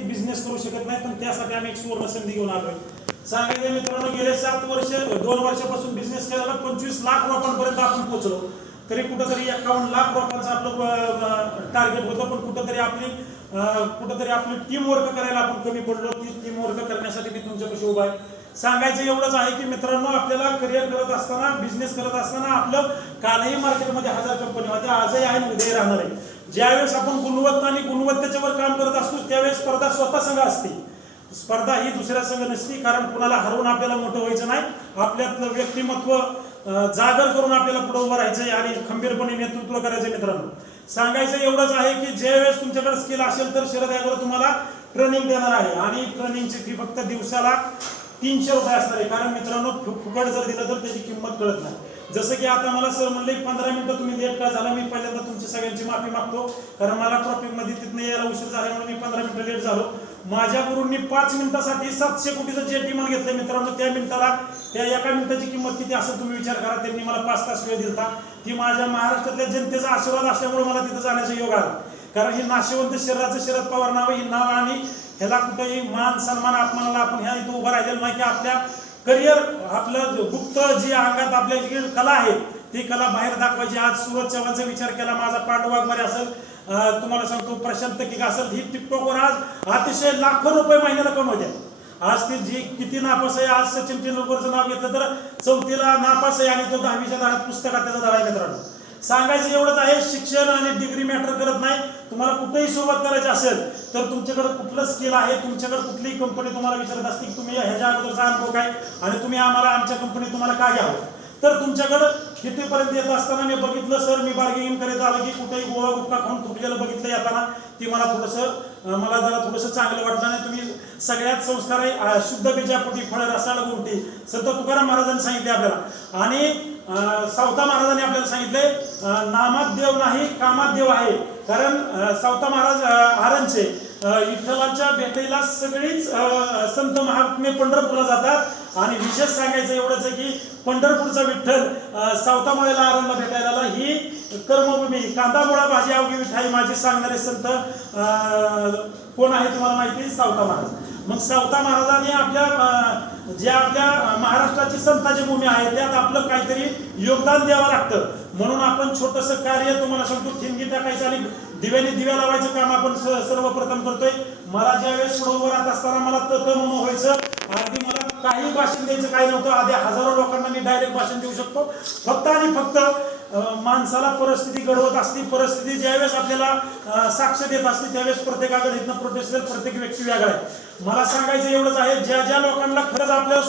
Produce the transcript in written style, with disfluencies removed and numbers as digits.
Business करू शकत नाही, पण त्यासाठी आम्ही एक सुवर्ण संधी घेऊन आलोय. सांगायचं मित्रांनो, गेले 2 वर्षापासून बिझनेस केलेला 25 लाख रुपयांपर्यंत आपण पोहोचलो. तरी कुठंतरी 51 लाख रुपयांचं आपलं टार्गेट होतं, पण कुठंतरी आपली टीम वर्क करायला आपण कमी पडलो. ती टीम वर्क करण्यासाठी मी तुमच्यापाशी उभा आहे. सांगायचं एवढंच आहे की मित्रांनो, आपल्याला करिअर करत असताना, बिझनेस करत असताना आपलं कालही मार्केटमध्ये 1000 कंपनी होत्या, आजही आहे, उद्याही राहणार आहे. ज्यावेळेस आपण गुणवत्ता आणि गुणवत्तेच्यावर काम करत असतो त्यावेळेस स्पर्धा स्वतः संघ असते. स्पर्धा ही दुसऱ्या संघ नसती, कारण कुणाला हरवून आपल्याला मोठं व्हायचं नाही. आपल्यातलं व्यक्तिमत्व जागर करून आपल्याला पुढे उभं राहायचंय आणि खंबीरपणे नेतृत्व करायचं. मित्रांनो, सांगायचं एवढंच आहे की ज्यावेळेस तुमच्याकडे स्किल असेल तर शरद ॲग्रो तुम्हाला ट्रेनिंग देणार आहे, आणि ट्रेनिंगची फी फक्त दिवसाला 300 रुपये असणार आहे. कारण मित्रांनो, फुकट जर दिलं तर त्याची किंमत कळत नाही. जसं की आता मला सर म्हणले 15 मिनिटं तुम्ही लेट का झाला, मी पहिल्यांदा तुमच्या सगळ्यांची माफी मागतो, कारण मला ट्रॉफिकमध्ये तिथनं यायला उशीर झाल्यामुळे मी 15 मिनिटं लेट झालो. माझ्या गुरूंनी 5 मिनिटासाठी 700 कोटीचं जे डिमांड घेतलं मित्रांनो, त्या मिनिटाला, त्या एका मिनिटाची किंमत किती असं तुम्ही विचार करा. त्यांनी मला 5 तास वेळ दिला. ती माझ्या महाराष्ट्रातल्या जनतेचा आशीर्वाद असल्यामुळे मला तिथं जाण्याचा योग आला. कारण हे नाशिवंत शरीराचं शरद पवार नाव, हे नाव, आणि ह्याला कुठेही मान सन्मान अपमानाला आपण ह्या इथं उभं राहिलेलं नाही. की आपल्या करिअर, आपलं गुप्त जी अंगात आपल्या जी कला आहे ती कला बाहेर दाखवायची. आज सूरज चव्हाणचा विचार केला, माझा पांडू वाघमारे असेल, तुम्हाला सांगतो प्रशांत किक असेल, ही टिकटॉकवर आज अतिशय लाखो रुपये महिन्याला कमवते. आज ती जी किती नापास आहे. आज सचिन तेंडुलकरचं नाव घेतलं तर 4थीला नापास आहे, आणि तो 10वीच्या दारात पुस्तकात त्याचा धडा आहे. मित्रांनो, सांगायचं एवढंच आहे, शिक्षण आणि डिग्री मॅटर करत नाही. तुम्हाला कुठेही सुरुवात करायची असेल तर तुमच्याकडे कुठलं स्किल आहे, तुमच्याकडे कुठलीही कंपनी तुम्हाला विचारत असते की तुम्ही ह्याच्या अगोदरचा अनुभव काय, आणि तुम्ही आमच्या कंपनी तुम्हाला का घ्यावं, तर तुमच्याकडं कितीपर्यंत येत असताना मी बघितलं सर, मी बार्गेनिंग करत आलो की कुठेही गोळा गुटखा खाऊन तुटलेलं बघितलं येताना, ती मला जरा थोडंसं चांगलं वाटलं नाही. तुम्ही सगळ्यात संस्कार आहे, शुद्ध बीजापोटी फळ रसाळ गुंटी, संत तुकाराम महाराजांनी सांगितले आपल्याला. आणि सावता महाराजांनी आपल्याला सांगितले, नामात देव नाही कामात देव आहे. कारण सावता महाराज आरणचे विठ्ठलाच्या भेटीला सगळीच संत महात्मे पंढरपूरला जातात. आणि विशेष सांगायचं एवढंच आहे की पंढरपूरचा विठ्ठल सावता माळेला आरणला भेटायला आला. ही कर्मभूमी, कांदा मुळा भाजी अवघी विठाई माझे सांगणारे संत कोण आहे तुम्हाला माहिती? सावता महाराज. मग सावता महाराजांनी आपल्या महाराष्ट्राची संताची भूमी आहे त्यात आपलं काहीतरी योगदान द्यावं लागतं. म्हणून आपण छोटंसं कार्य, तुम्हाला सांगतो, ठिणगी टाकायचं आणि दिव्याने दिव्या लावायचं काम आपण सर्वप्रथम करतोय. मला ज्यावेळेस पुढे उभं राहत असताना मला तम व्हायचं, अगदी मला काही भाषण द्यायचं काही नव्हतं. आधी हजारो लोकांना मी डायरेक्ट भाषण देऊ शकतो. फक्त आणि फक्त माणसाला परिस्थिती घडवत असते. परिस्थिती ज्यावेळेस आपल्याला साक्ष देत असते त्यावेळेस प्रत्येकाकडे इथनं प्रोटेस्ट, प्रत्येक व्यक्ती वेगळा आहे. मला सांगायचं एवढंच आहे, ज्या लोकांना खरंच आपल्या